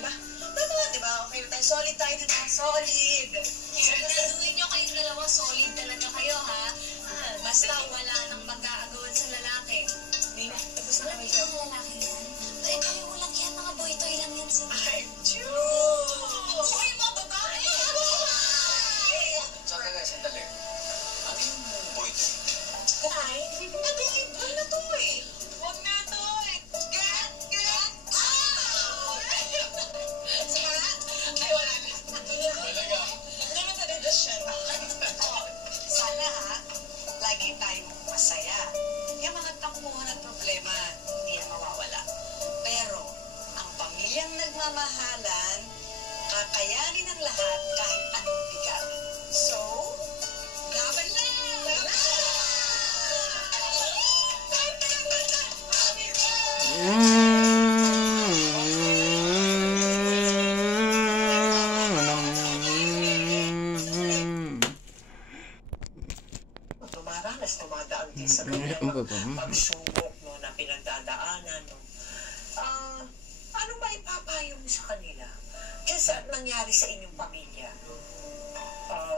di ba? Tama, di ba? Okay na tayo. Solid tayo na. Solid. Siguraduhin nyo kayong dalawa, solid talaga kayo, ha? Basta wala nang mag-aagawan sa lalaki. Nina, tapos na kami Ano siya. yung lalaki yan? Ay, kayo lang yan, mga boy-toy lang yan sila. Ay, Diyos! Uy, mga babae! Sandali. Ano yung boy to? Ay, ano na to eh? Huwag na to eh. Get! Saka, ay wala na. Talaga? Limited edition. Sana ha, lagi tayong masaya. Yung mga tampuhan at problema, hindi na mawawala. Pero, ang pamilyang nagmamahalan, kakayanin ang lahat kahit anong bigat. So, laban lang! Tumaranas, tumadaan din sa kanyang pagsubok no, na pinagdadaanan. No. Ano ba ipapayo mo sa kanila? Kasi nangyari sa inyong pamilya?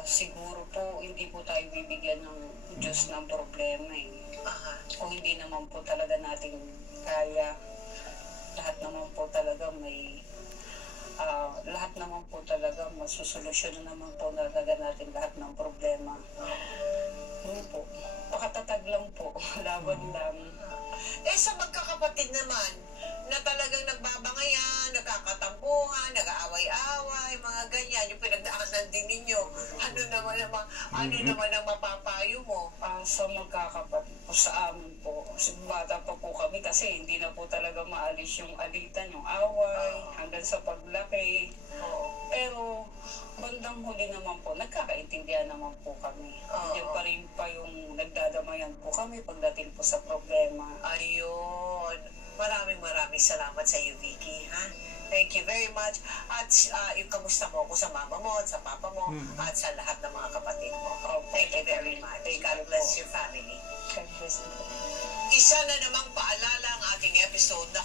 Siguro po, hindi po tayo bibigyan ng Diyos ng problema eh. Aha. Kung hindi naman po talaga natin kaya, lahat naman po talaga masusolusyon naman po talaga natin lahat ng problema. Yun po. Pakatatag lang po. Laban lang. Eh sa magkakapatid naman, na talagang nagbabangayan, nagkakatampuhan, nag-aaway-away, mga ganyan, yung pinagdaanan din ninyo, ano naman ang mapapayo mo? Sa magkakapatid po sa amin po, bata pa po kami kasi hindi na po talaga maalis yung alitan, yung away, hanggang sa paglaki. Oo. Pero bandang huli naman po, nagkakaintindihan naman po kami. Hindi pa rin pa yung nagdadamayan po kami pagdating po sa problema. Ayun. Maraming salamat sa iyo, Vicky, ha? Thank you very much. At yung kamusta mo ako sa mama mo, at sa papa mo, at sa lahat ng mga kapatid mo. Thank you very much. God bless your family. God bless you. Isa na namang paalala ang ating episode na